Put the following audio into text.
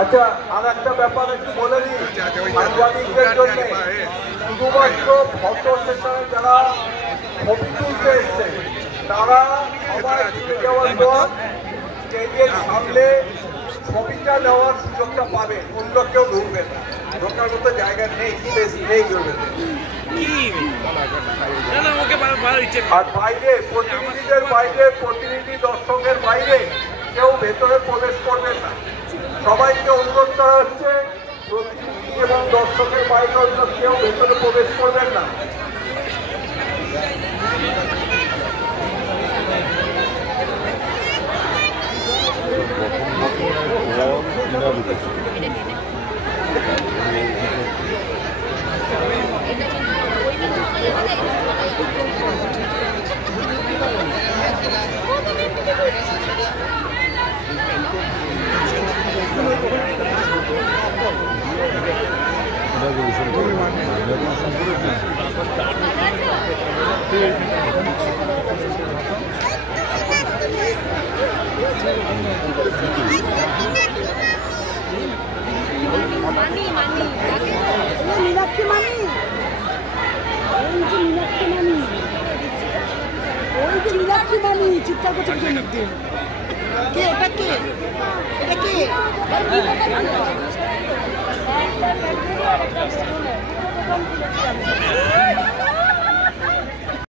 আচ্ছা, আর একটা ব্যাপার একটু বলে দিই সাংবাদিকদের জন্য, শুধুমাত্র ফটো সেশনে যারা ছবি তুলতে এসছে তারা সবাই তুলে যাওয়ার পর স্টেজের সামনে ছবিটা নেওয়ার সুযোগটা পাবে, অন্য কেউ ঢুকবে না, ঢোকার মতো জায়গা নেই, স্পেস নেই করবে। আর বাইরে প্রতিনিধিদের বাইরে, প্রতিনিধি দর্শকের বাইরে কেউ ভেতরে প্রবেশ করবে না। সবাইকে অনুরোধ করা হচ্ছে প্রতিনিধি এবং দর্শকের বাইরে অন্য কেউ ভেতরে প্রবেশ করবেন না। मीनाक्षी मानी, मीनाक्षी मानी चिৎকার করছে কে? এটা কে? এটা কে?